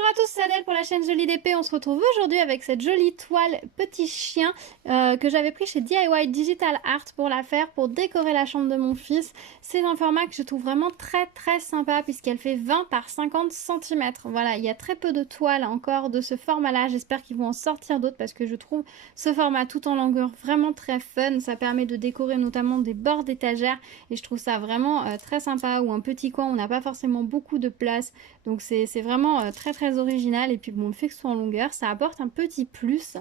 Bonjour à tous, c'est Adèle pour la chaîne Jolie d'épée. On se retrouve aujourd'hui avec cette jolie toile petit chien que j'avais pris chez DIY Digital Art pour la faire, pour décorer la chambre de mon fils. C'est un format que je trouve vraiment très sympa puisqu'elle fait 20 par 50 cm. Voilà, il y a très peu de toiles encore de ce format-là. J'espère qu'ils vont en sortir d'autres parce que je trouve ce format tout en longueur vraiment très fun. Ça permet de décorer notamment des bords d'étagères et je trouve ça vraiment très sympa. Ou un petit coin où on n'a pas forcément beaucoup de place. Donc c'est vraiment très original et puis bon, le fait que ce soit en longueur, ça apporte un petit plus.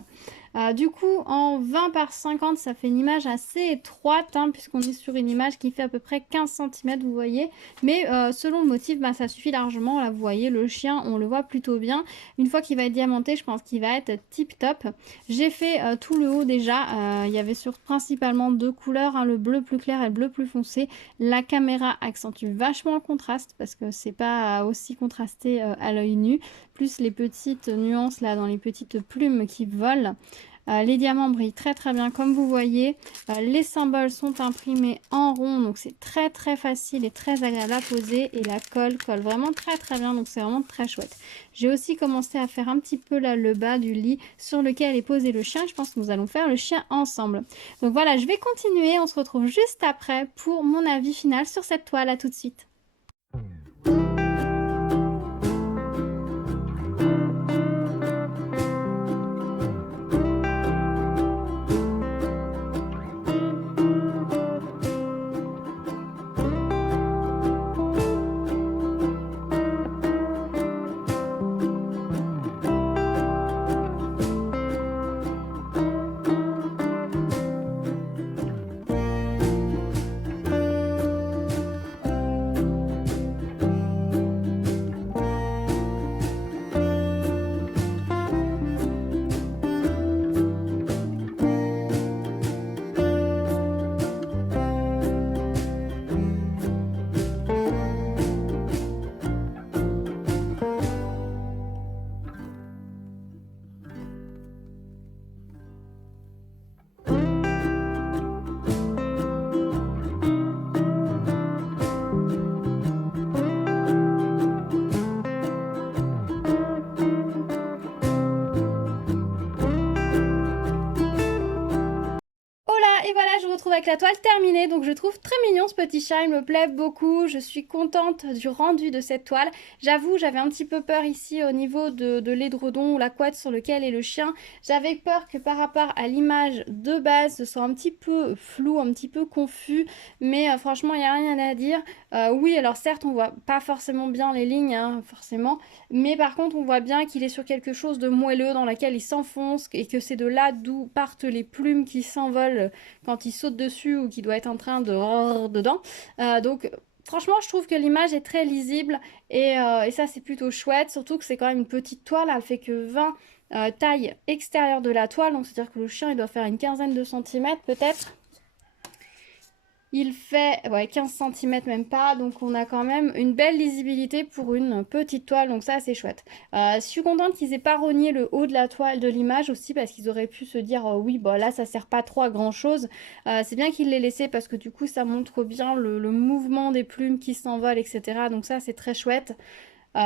Du coup, en 20 par 50, ça fait une image assez étroite, hein, puisqu'on est sur une image qui fait à peu près 15 cm, vous voyez. Mais selon le motif, ça suffit largement. Là, vous voyez, le chien, on le voit plutôt bien. Une fois qu'il va être diamanté, je pense qu'il va être tip top. J'ai fait tout le haut déjà. Il y avait principalement deux couleurs, hein, le bleu plus clair et le bleu plus foncé. La caméra accentue vachement le contraste parce que c'est pas aussi contrasté à l'œil nu. Plus les petites nuances là dans les petites plumes qui volent. Les diamants brillent très bien comme vous voyez. Les symboles sont imprimés en rond, donc c'est très facile et très agréable à poser. Et la colle colle vraiment très bien, donc c'est vraiment très chouette. J'ai aussi commencé à faire un petit peu là le bas du lit sur lequel est posé le chien. Je pense que nous allons faire le chien ensemble. Donc voilà, je vais continuer. On se retrouve juste après pour mon avis final sur cette toile. À tout de suite. Et voilà, je vous retrouve avec la toile terminée. Donc je trouve très mignon ce petit chat, il me plaît beaucoup. Je suis contente du rendu de cette toile. J'avoue, j'avais un petit peu peur ici au niveau de l'édredon ou la couette sur lequel est le chien. J'avais peur que par rapport à l'image de base, ce soit un petit peu flou, un petit peu confus. Mais franchement, il n'y a rien à dire. Oui, alors certes, on voit pas forcément bien les lignes, hein, forcément. Mais par contre, on voit bien qu'il est sur quelque chose de moelleux dans lequel il s'enfonce et que c'est de là d'où partent les plumes qui s'envolent quand il saute dessus ou qu'il doit être en train de dedans. Donc franchement, je trouve que l'image est très lisible et ça c'est plutôt chouette, surtout que c'est quand même une petite toile, elle fait que 20 taille extérieure de la toile, donc c'est-à-dire que le chien il doit faire une quinzaine de centimètres peut-être. Il fait 15 cm même pas, donc on a quand même une belle lisibilité pour une petite toile, donc ça c'est chouette. Je suis contente qu'ils aient pas rogné le haut de la toile de l'image aussi parce qu'ils auraient pu se dire oui bah là ça sert pas trop à grand chose. C'est bien qu'ils l'aient laissé parce que du coup ça montre bien le mouvement des plumes qui s'envolent, etc. Donc ça c'est très chouette.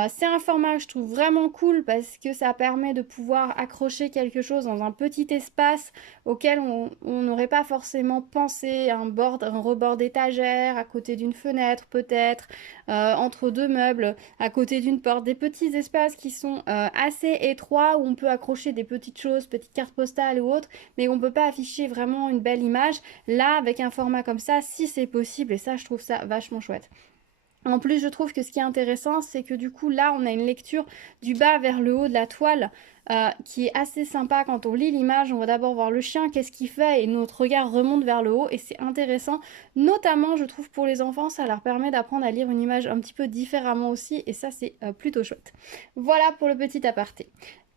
C'est un format que je trouve vraiment cool parce que ça permet de pouvoir accrocher quelque chose dans un petit espace auquel on n'aurait pas forcément pensé, un rebord d'étagère, à côté d'une fenêtre peut-être, entre deux meubles, à côté d'une porte, des petits espaces qui sont assez étroits où on peut accrocher des petites choses, petites cartes postales ou autres, mais on ne peut pas afficher vraiment une belle image. Là, avec un format comme ça, si c'est possible, et ça je trouve ça vachement chouette. En plus, je trouve que ce qui est intéressant, c'est que du coup, là, on a une lecture du bas vers le haut de la toile qui est assez sympa. Quand on lit l'image, on va d'abord voir le chien, qu'est-ce qu'il fait, et notre regard remonte vers le haut. Et c'est intéressant, notamment, je trouve, pour les enfants, ça leur permet d'apprendre à lire une image un petit peu différemment aussi. Et ça, c'est plutôt chouette. Voilà pour le petit aparté.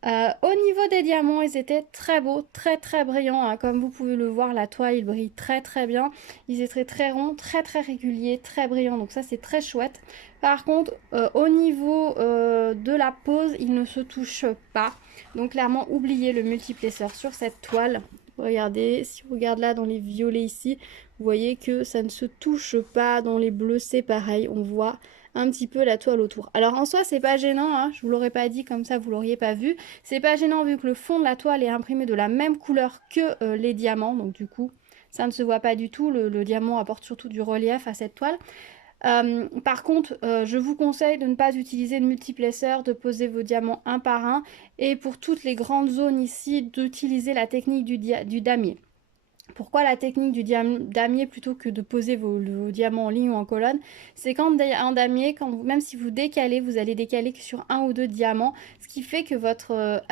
Au niveau des diamants, ils étaient très beaux, très brillants, hein. Comme vous pouvez le voir, la toile, il brille très bien. Ils étaient très ronds, très réguliers, très brillants, donc ça c'est très chouette. Par contre, au niveau de la pose, ils ne se touchent pas. Donc clairement, oubliez le multiplesseur sur cette toile. Regardez, si on regarde là dans les violets ici, vous voyez que ça ne se touche pas. Dans les bleus, c'est pareil, on voit un petit peu la toile autour. Alors en soi c'est pas gênant, hein, je vous l'aurais pas dit comme ça vous l'auriez pas vu. C'est pas gênant vu que le fond de la toile est imprimé de la même couleur que les diamants, donc du coup ça ne se voit pas du tout, le diamant apporte surtout du relief à cette toile. Par contre, je vous conseille de ne pas utiliser le multiplaceur, de poser vos diamants un par un, et pour toutes les grandes zones ici, d'utiliser la technique du damier. Pourquoi la technique du damier plutôt que de poser vos diamants en ligne ou en colonne? C'est qu'en damier, même si vous décalez, vous allez décaler que sur un ou deux diamants, ce qui fait que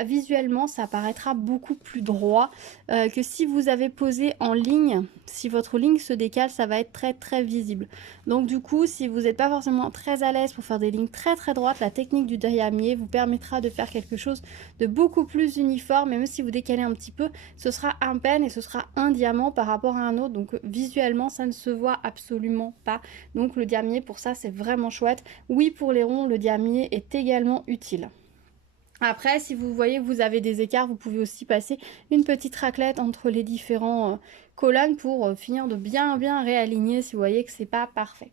visuellement ça paraîtra beaucoup plus droit que si vous avez posé en ligne. Si votre ligne se décale, ça va être très très visible. Donc du coup, si vous n'êtes pas forcément très à l'aise pour faire des lignes très très droites, la technique du damier vous permettra de faire quelque chose de beaucoup plus uniforme. Et même si vous décalez un petit peu, ce sera un pen et ce sera un diamant par rapport à un autre. Donc visuellement, ça ne se voit absolument pas. Donc le damier, pour ça, c'est vraiment chouette. Oui, pour les ronds, le damier est également utile. Après, si vous voyez que vous avez des écarts, vous pouvez aussi passer une petite raclette entre les différents colonnes pour finir de bien réaligner si vous voyez que c'est pas parfait.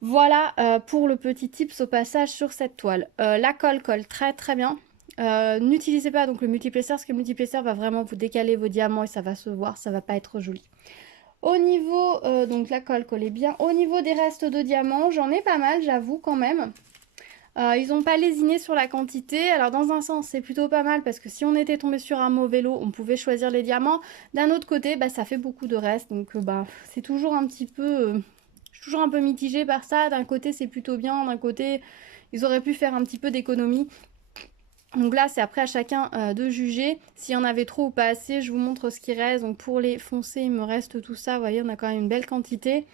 Voilà pour le petit tips au passage sur cette toile. La colle colle très très bien. N'utilisez pas donc le multiplaceur parce que le multiplaceur va vraiment vous décaler vos diamants et ça va se voir, ça va pas être joli. Au niveau, donc la colle colle est bien. Au niveau des restes de diamants, j'en ai pas mal, j'avoue quand même. Ils n'ont pas lésiné sur la quantité. Alors dans un sens c'est plutôt pas mal parce que si on était tombé sur un mauvais lot on pouvait choisir les diamants. D'un autre côté bah, ça fait beaucoup de restes donc bah, c'est toujours un petit peu... je suis toujours un peu mitigée par ça. D'un côté c'est plutôt bien, d'un côté ils auraient pu faire un petit peu d'économie. Donc là c'est après à chacun de juger s'il y en avait trop ou pas assez. Je vous montre ce qui reste. Donc pour les foncés il me reste tout ça. Vous voyez on a quand même une belle quantité.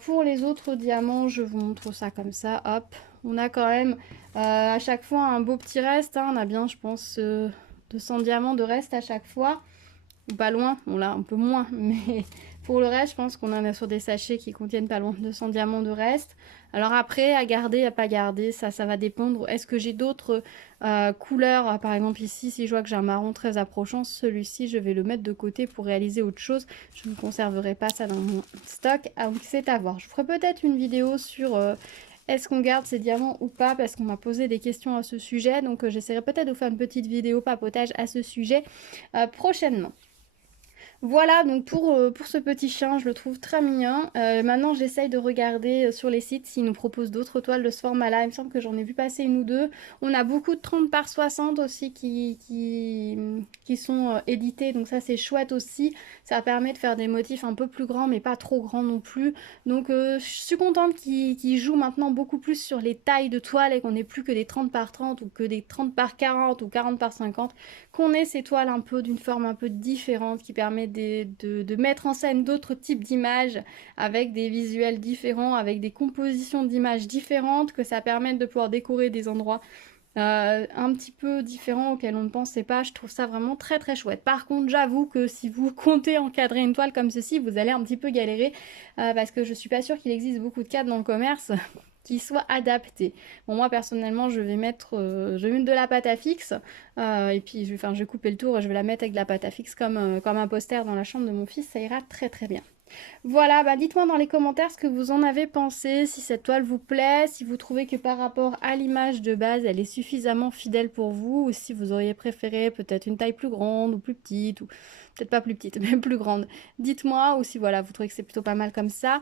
Pour les autres diamants, je vous montre ça comme ça, hop. On a quand même à chaque fois un beau petit reste, hein. On a bien, je pense, 200 diamants de reste à chaque fois. Ou pas loin, bon là un peu moins, mais pour le reste, je pense qu'on en a sur des sachets qui contiennent pas loin de 200 diamants de reste. Alors après, à garder, à pas garder, ça va dépendre. Est-ce que j'ai d'autres couleurs? Par exemple ici, si je vois que j'ai un marron très approchant, celui-ci, je vais le mettre de côté pour réaliser autre chose. Je ne conserverai pas ça dans mon stock. Ah oui, c'est à voir. Je ferai peut-être une vidéo sur... est-ce qu'on garde ces diamants ou pas? Parce qu'on m'a posé des questions à ce sujet. Donc j'essaierai peut-être de faire une petite vidéo papotage à ce sujet prochainement. Voilà donc pour ce petit chien, je le trouve très mignon. Maintenant j'essaye de regarder sur les sites s'ils nous proposent d'autres toiles de ce format là. Il me semble que j'en ai vu passer une ou deux. On a beaucoup de 30 par 60 aussi qui sont édités, donc ça c'est chouette aussi. Ça permet de faire des motifs un peu plus grands mais pas trop grands non plus. Donc je suis contente qu'ils jouent maintenant beaucoup plus sur les tailles de toiles et qu'on n'ait plus que des 30 par 30 ou que des 30 par 40 ou 40 par 50. Qu'on ait ces toiles un peu d'une forme un peu différente qui permet de mettre en scène d'autres types d'images avec des visuels différents, avec des compositions d'images différentes, que ça permette de pouvoir décorer des endroits un petit peu différents auxquels on ne pensait pas. Je trouve ça vraiment très très chouette. Par contre, j'avoue que si vous comptez encadrer une toile comme ceci, vous allez un petit peu galérer parce que je suis pas sûre qu'il existe beaucoup de cadres dans le commerce qui soient adaptés. Bon, moi personnellement, je vais mettre de la pâte à fixe et puis je vais couper le tour et je vais la mettre avec de la pâte à fixe comme un poster dans la chambre de mon fils. Ça ira très très bien. Voilà, bah dites-moi dans les commentaires ce que vous en avez pensé, si cette toile vous plaît, si vous trouvez que par rapport à l'image de base, elle est suffisamment fidèle pour vous, ou si vous auriez préféré peut-être une taille plus grande ou plus petite, ou peut-être pas plus petite, mais plus grande. Dites-moi, ou si voilà, vous trouvez que c'est plutôt pas mal comme ça.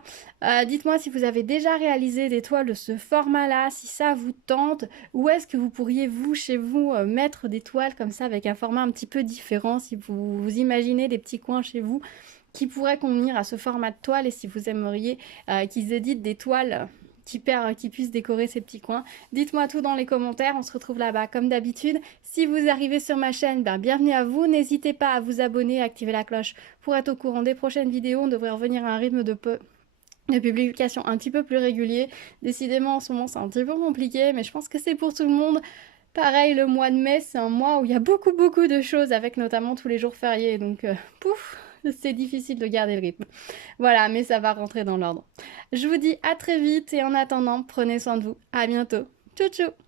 Dites-moi si vous avez déjà réalisé des toiles de ce format-là, si ça vous tente, ou est-ce que vous pourriez, vous, chez vous, mettre des toiles comme ça avec un format un petit peu différent, si vous imaginez des petits coins chez vous qui pourrait convenir à ce format de toile et si vous aimeriez qu'ils éditent des toiles qui puissent décorer ces petits coins. Dites-moi tout dans les commentaires, on se retrouve là-bas comme d'habitude. Si vous arrivez sur ma chaîne, bienvenue à vous. N'hésitez pas à vous abonner, à activer la cloche pour être au courant des prochaines vidéos. On devrait revenir à un rythme de publication un petit peu plus régulier. Décidément, en ce moment, c'est un petit peu compliqué, mais je pense que c'est pour tout le monde. Pareil, le mois de mai, c'est un mois où il y a beaucoup de choses, avec notamment tous les jours fériés, donc pouf, c'est difficile de garder le rythme. Voilà, mais ça va rentrer dans l'ordre. Je vous dis à très vite et en attendant, prenez soin de vous. À bientôt. Tchou tchou!